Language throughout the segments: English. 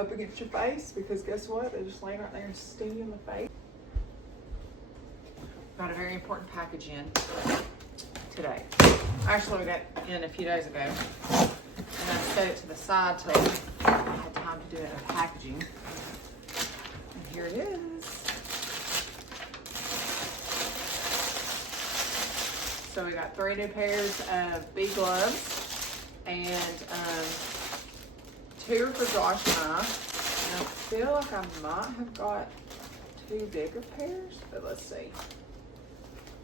up against your face, because guess what? They just lay right there and sting you in the face. Got a very important package in today. Actually, we got in a few days ago, and I set it to the side till I had time to do it in packaging. And here it is. So we got 3 new pairs of bee gloves, and 2 are for Josh and I. And I feel like I might have got 2 bigger pairs, but let's see.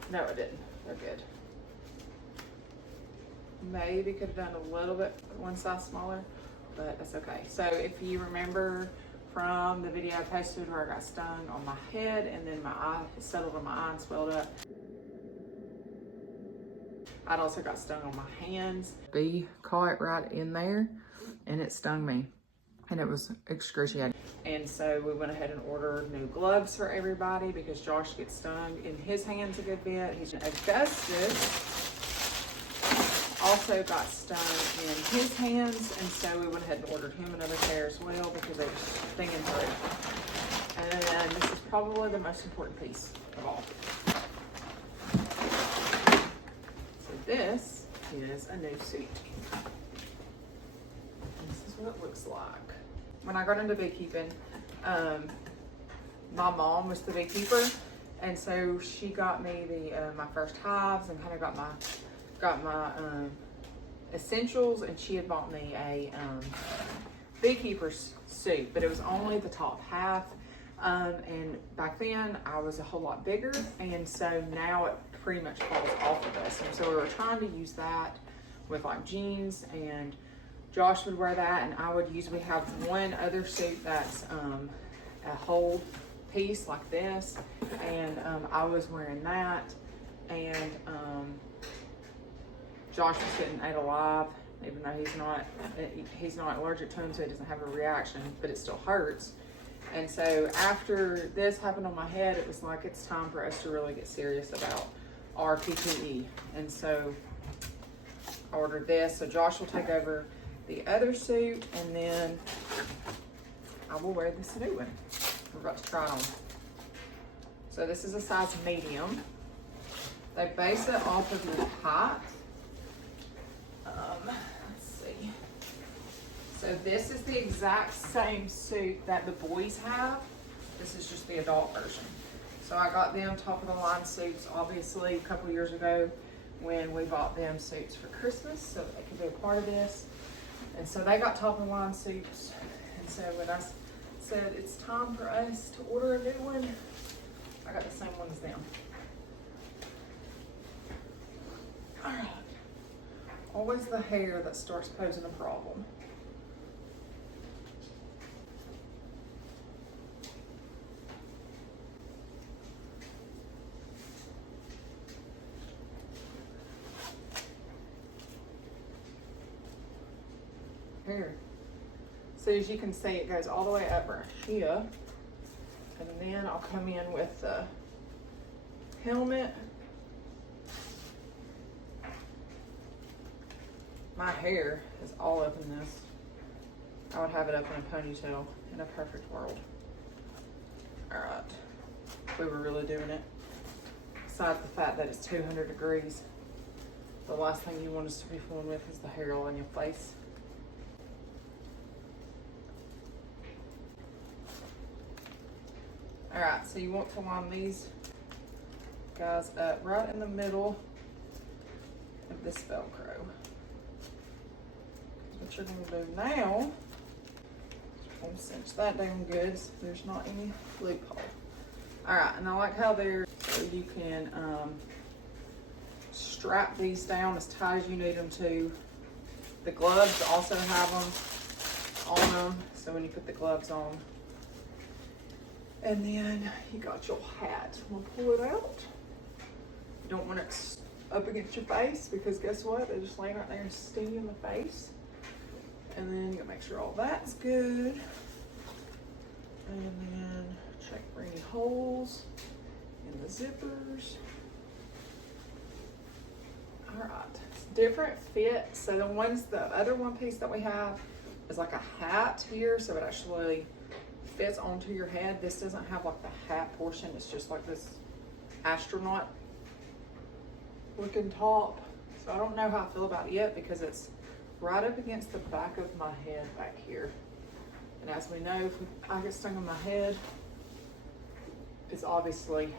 No, I didn't. They're good. Maybe could have done a little bit, one size smaller, but that's okay. So if you remember from the video I posted where I got stung on my head and then my eye settled on my eye and swelled up, I'd also got stung on my hands. Bee caught right in there and it stung me, and it was excruciating. And so we went ahead and ordered new gloves for everybody because Josh gets stung in his hands a good bit. Augustus also got stung in his hands, and so we went ahead and ordered him another pair as well because they were stinging through. And then this is probably the most important piece of all. So this is a new suit. This is what it looks like. When I got into beekeeping, my mom was the beekeeper, and so she got me my first hives and kind of got my essentials, and she had bought me a beekeeper's suit, but it was only the top half. And back then I was a whole lot bigger, and so now it pretty much falls off of us. And so we were trying to use that with like jeans, and Josh would wear that, and I would use, we have one other suit that's a whole piece like this, and I was wearing that, and Josh was getting ate alive, even though he's not allergic to them, so he doesn't have a reaction, but it still hurts. And so after this happened on my head, it was like, it's time for us to really get serious about our PPE. And so I ordered this, so Josh will take over the other suit, and then I will wear this new one. We're about to try it on. So this is a size medium. They base it off of your height. Let's see. So this is the exact same suit that the boys have. This is just the adult version. So I got them top of the line suits, obviously, a couple years ago when we bought them suits for Christmas so that they could be a part of this. And so they got top of the line suits. And so when I said it's time for us to order a new one, I got the same one as them. All right. Always the hair that starts posing a problem. Here. So as you can see, it goes all the way up right here. And then I'll come in with the helmet. My hair is all up in this. I would have it up in a ponytail in a perfect world. All right, we were really doing it. Besides the fact that it's 200 degrees, the last thing you want us to be fooling with is the hair all in your face. All right, so you want to line these guys up right in the middle of this Velcro. What you're gonna do now, I'm gonna cinch that down good so there's not any loophole. All right, and I like how so you can strap these down as tight as you need them to. The gloves also have them on them, so when you put the gloves on. And then you got your hat. I'm gonna pull it out. You don't want it up against your face because guess what? They just lay right there and sting you in the face. And then you gotta make sure all that's good. And then check for any holes in the zippers. All right, it's different fit. So the other one piece that we have is like a hat here, so it actually fits onto your head. This doesn't have like the hat portion. It's just like this astronaut looking top. So I don't know how I feel about it yet because it's right up against the back of my head back here. And as we know, if I get stung on my head, it's obviously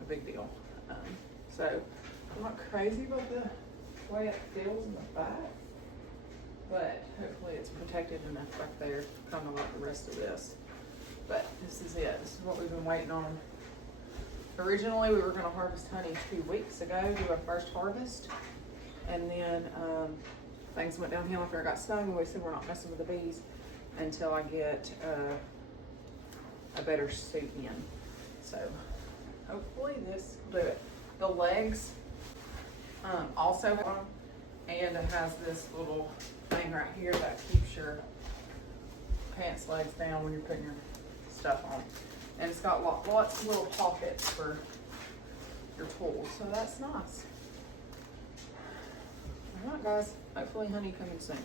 a big deal. So I'm not crazy about the way it feels in the back, but hopefully it's protected enough back there, kind of like the rest of this. But this is it. This is what we've been waiting on. Originally, we were going to harvest honey 2 weeks ago, do our first harvest, and then things went downhill after I got stung, and we said we're not messing with the bees until I get a better suit in. So hopefully this will do it. The legs also have them, and it has this little thing right here that keeps your pants legs down when you're putting your stuff on. And it's got lots of little pockets for your tools, so that's nice. All right, guys, hopefully honey coming soon.